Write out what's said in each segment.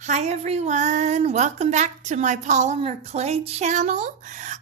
Hi everyone, welcome back to my Polymer Clay channel.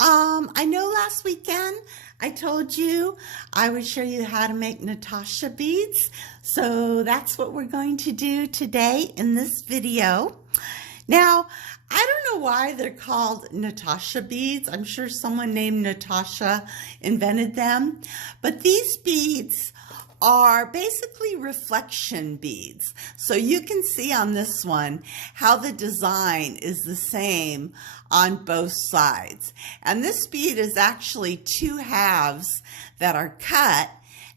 I know last weekend I told you I would show you how to make Natasha beads. So that's what we're going to do today in this video. Now, I don't know why they're called Natasha beads. I'm sure someone named Natasha invented them, but these beads are basically reflection beads. So you can see on this one how the design is the same on both sides. And this bead is actually two halves that are cut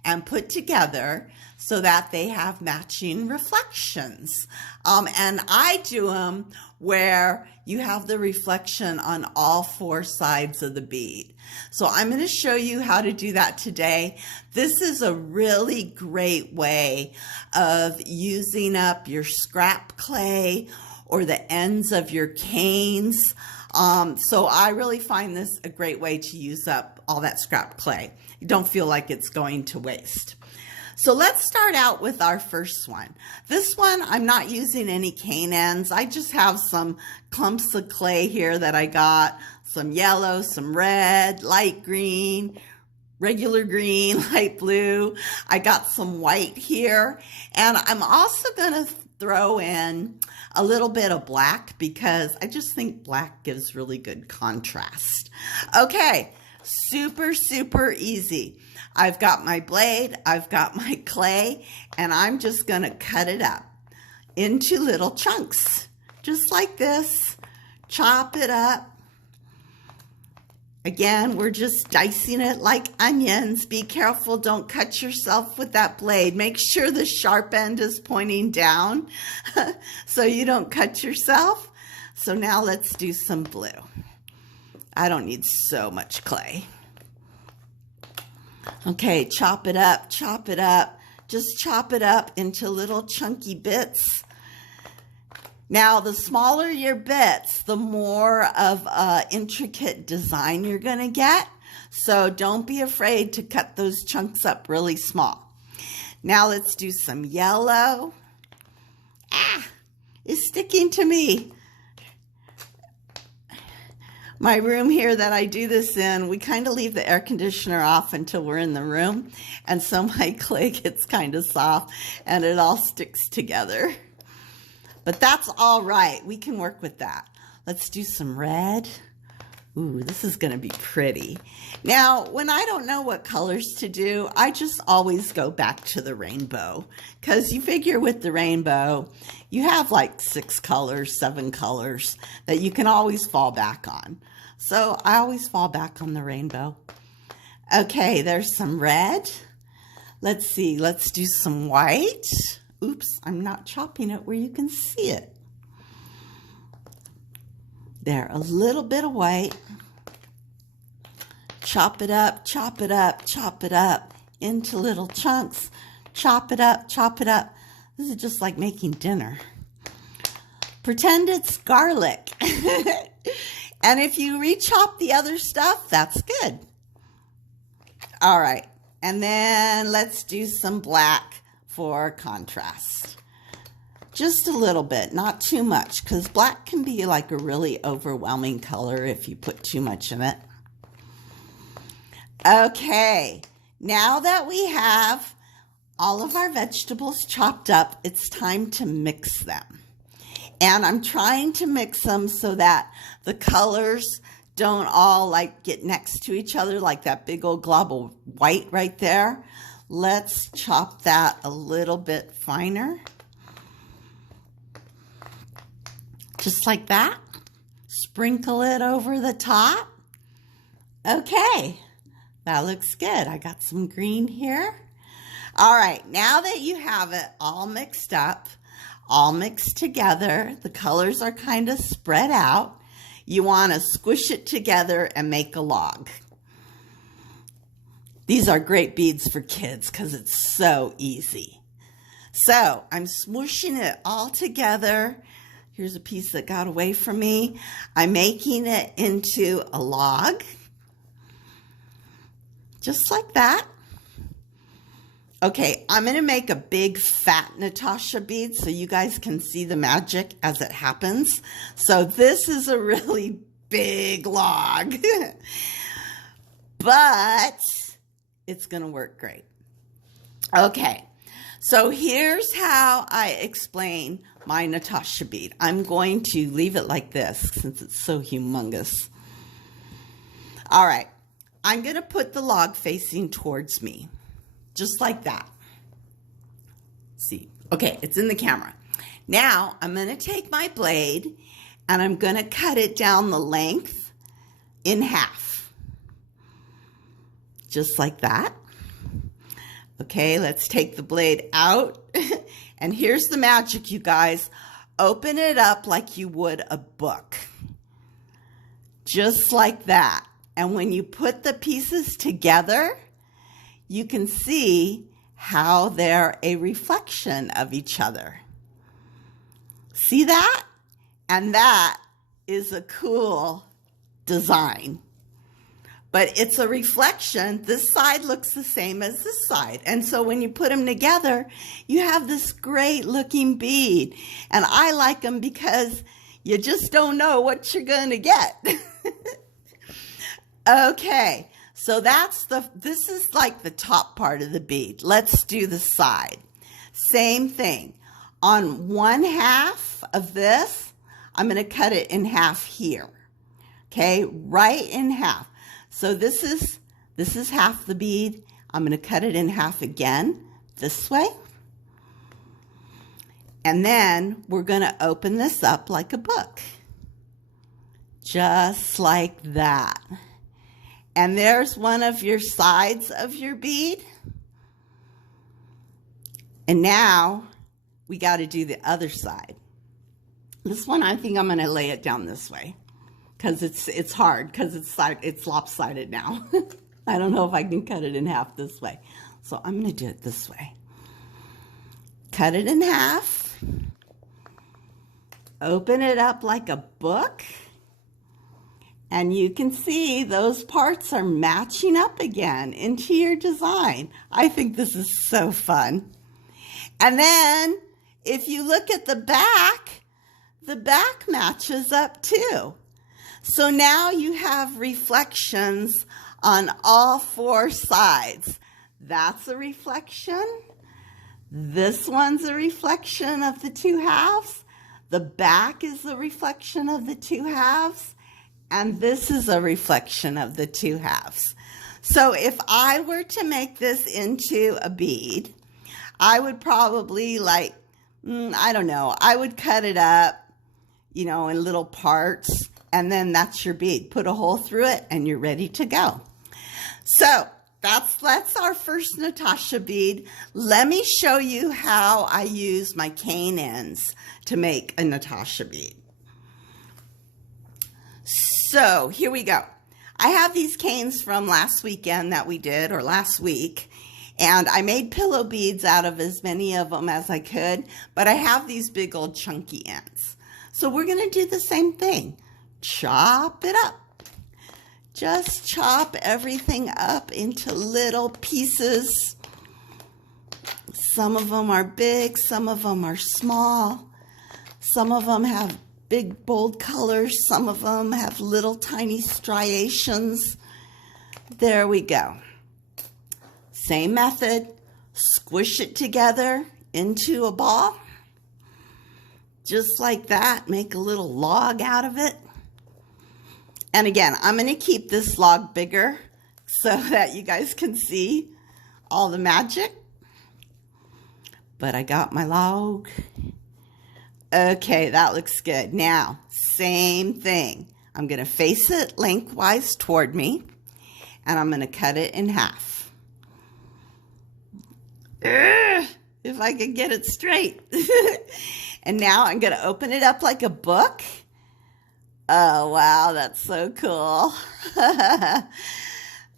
and put together so that they have matching reflections. And I do them where you have the reflection on all four sides of the bead. So I'm going to show you how to do that today. This is a really great way of using up your scrap clay or the ends of your canes. So I really find this a great way to use up all that scrap clay. You don't feel like it's going to waste. So let's start out with our first one. This one, I'm not using any cane ends. I just have some clumps of clay here that I got, some yellow, some red, light green, regular green, light blue. I got some white here, and I'm also gonna throw in a little bit of black because I just think black gives really good contrast. Okay, super, super easy. I've got my blade, I've got my clay, and I'm just going to cut it up into little chunks, just like this. Chop it up. Again, we're just dicing it like onions. Be careful, don't cut yourself with that blade. Make sure the sharp end is pointing down so you don't cut yourself. So now let's do some blue. I don't need so much clay. Okay, chop it up, chop it up. Just chop it up into little chunky bits. Now, the smaller your bits, the more of an intricate design you're going to get. So don't be afraid to cut those chunks up really small. Now let's do some yellow. It's sticking to me. My room here that I do this in, we kind of leave the air conditioner off until we're in the room. And so my clay gets kind of soft and it all sticks together. But that's all right. We can work with that. Let's do some red. Ooh, this is going to be pretty. Now, when I don't know what colors to do, I just always go back to the rainbow. Because you figure with the rainbow, you have like 6 colors, 7 colors that you can always fall back on. So I always fall back on the rainbow. Okay, there's some red. Let's see, let's do some white. Oops, I'm not chopping it where you can see it. There, a little bit of white. Chop it up, chop it up, chop it up into little chunks. Chop it up, chop it up. This is just like making dinner. Pretend it's garlic. And if you re-chop the other stuff, that's good. All right, and then let's do some black for contrast. Just a little bit, not too much, because black can be like a really overwhelming color if you put too much in it. Okay, now that we have all of our vegetables chopped up, it's time to mix them. And I'm trying to mix them so that the colors don't all like get next to each other like that big old glob of white right there. Let's chop that a little bit finer. Just like that. Sprinkle it over the top. Okay, that looks good. I got some green here. All right, now that you have it all mixed up, all mixed together, the colors are kind of spread out. You want to squish it together and make a log. These are great beads for kids because it's so easy. So I'm smooshing it all together. Here's a piece that got away from me. I'm making it into a log. Just like that. Okay, I'm going to make a big fat Natasha bead so you guys can see the magic as it happens. So this is a really big log, but it's going to work great. Okay, so here's how I explain my Natasha bead. I'm going to leave it like this since it's so humongous. All right, I'm going to put the log facing towards me. Just like that. See, okay, it's in the camera. Now I'm going to take my blade and I'm going to cut it down the length in half. Just like that. Okay, let's take the blade out. And here's the magic, you guys. Open it up like you would a book. Just like that. And when you put the pieces together, you can see how they're a reflection of each other. See that? And that is a cool design. But it's a reflection. This side looks the same as this side. And so when you put them together, you have this great looking bead. And I like them because you just don't know what you're going to get. Okay. So this is like the top part of the bead. Let's do the side. Same thing. On one half of this, I'm going to cut it in half here. Okay, right in half. So this is half the bead. I'm going to cut it in half again this way. And then we're going to open this up like a book. Just like that. And there's one of your sides of your bead. And now we got to do the other side. This one, I think I'm going to lay it down this way because it's hard because it's lopsided now. I don't know if I can cut it in half this way. So I'm going to do it this way. Cut it in half. Open it up like a book. And you can see those parts are matching up again into your design. I think this is so fun. And then if you look at the back matches up too. So now you have reflections on all four sides. That's a reflection. This one's a reflection of the two halves. The back is a reflection of the two halves. And this is a reflection of the two halves. So if I were to make this into a bead, I would probably I don't know, I would cut it up, in little parts, and then that's your bead. Put a hole through it and you're ready to go. So that's our first Natasha bead. Let me show you how I use my cane ends to make a Natasha bead. So here we go. I have these canes from last weekend that we did, or last week, and I made pillow beads out of as many of them as I could, but I have these big old chunky ends. So we're going to do the same thing. Chop it up. Just chop everything up into little pieces. Some of them are big, some of them are small. Some of them have big, bold colors. Some of them have little tiny striations. There we go. Same method. Squish it together into a ball. Just like that. Make a little log out of it. And again, I'm going to keep this log bigger so that you guys can see all the magic. But I got my log. Okay, that looks good. Now, same thing. I'm going to face it lengthwise toward me, and I'm going to cut it in half. If I could get it straight. And now I'm going to open it up like a book. Oh, wow, that's so cool.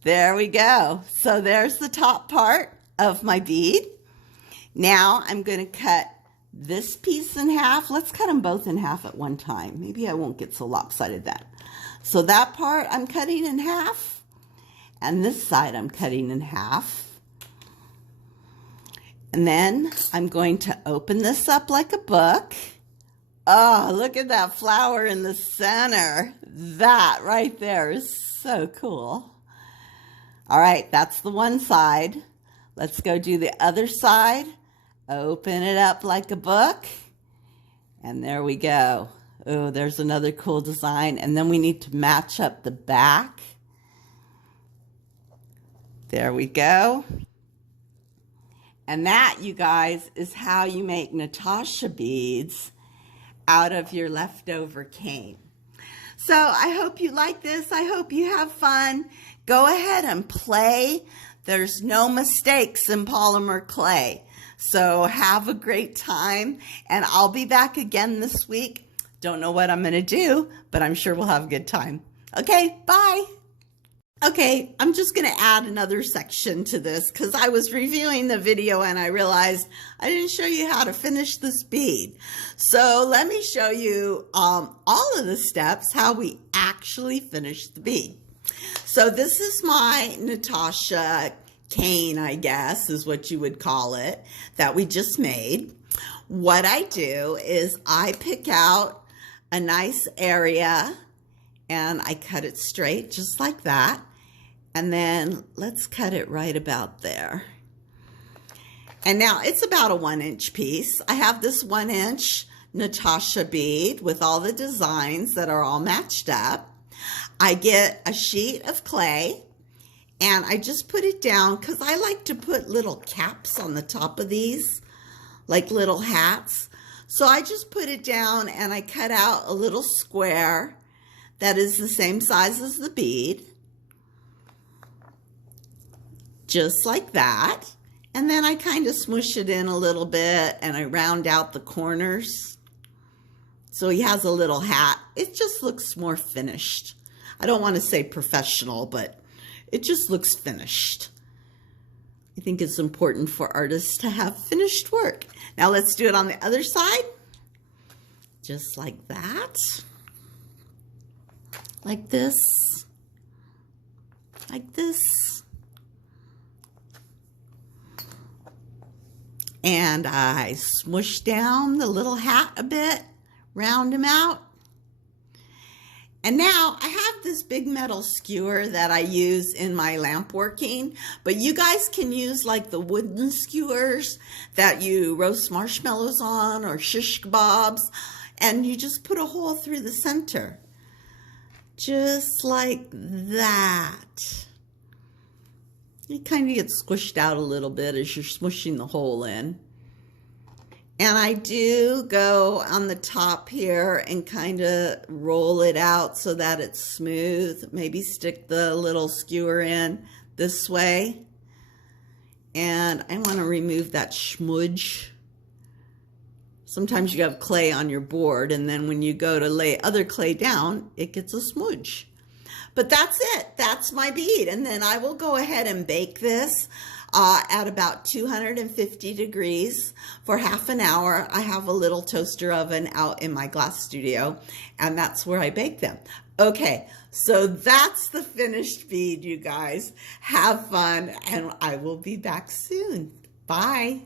There we go. So there's the top part of my bead. Now I'm going to cut this piece in half. Let's cut them both in half at one time. Maybe I won't get so lopsided then. So that part I'm cutting in half, and this side I'm cutting in half. And then I'm going to open this up like a book. Oh, look at that flower in the center. That right there is so cool. All right, that's the one side. Let's go do the other side. Open it up like a book. And there we go. Oh, there's another cool design. And then we need to match up the back. There we go. And that, you guys, is how you make Natasha beads out of your leftover cane. So I hope you like this. I hope you have fun. Go ahead and play. There's no mistakes in polymer clay. So have a great time, and I'll be back again this week. Don't know what I'm going to do, but I'm sure we'll have a good time. Okay, bye. Okay, I'm just going to add another section to this because I was reviewing the video and I realized I didn't show you how to finish this bead. So let me show you all of the steps, how we actually finish the bead. So this is my Natasha cane, I guess, is what you would call it, that we just made. What I do is I pick out a nice area and I cut it straight just like that. And then let's cut it right about there. And now it's about a 1-inch piece. I have this 1-inch Natasha bead with all the designs that are all matched up. I get a sheet of clay and I just put it down because I like to put little caps on the top of these, like little hats. So I just put it down and I cut out a little square that is the same size as the bead. Just like that. And then I kind of smush it in a little bit and I round out the corners. So he has a little hat. It just looks more finished. I don't want to say professional, but it just looks finished. I think it's important for artists to have finished work. Now let's do it on the other side. Just like that. Like this. Like this. And I smush down the little hat a bit, round him out. And now I have this big metal skewer that I use in my lamp working, but you guys can use like the wooden skewers that you roast marshmallows on or shish kebabs, and you just put a hole through the center. Just like that. It kind of gets squished out a little bit as you're smushing the hole in. And I do go on the top here and kind of roll it out so that it's smooth. Maybe stick the little skewer in this way. And I want to remove that smudge. Sometimes you have clay on your board, and then when you go to lay other clay down, it gets a smudge. But that's it. That's my bead. And then I will go ahead and bake this at about 250 degrees for half an hour. I have a little toaster oven out in my glass studio, and that's where I bake them. Okay, so that's the finished bead, you guys. Have fun, and I will be back soon. Bye.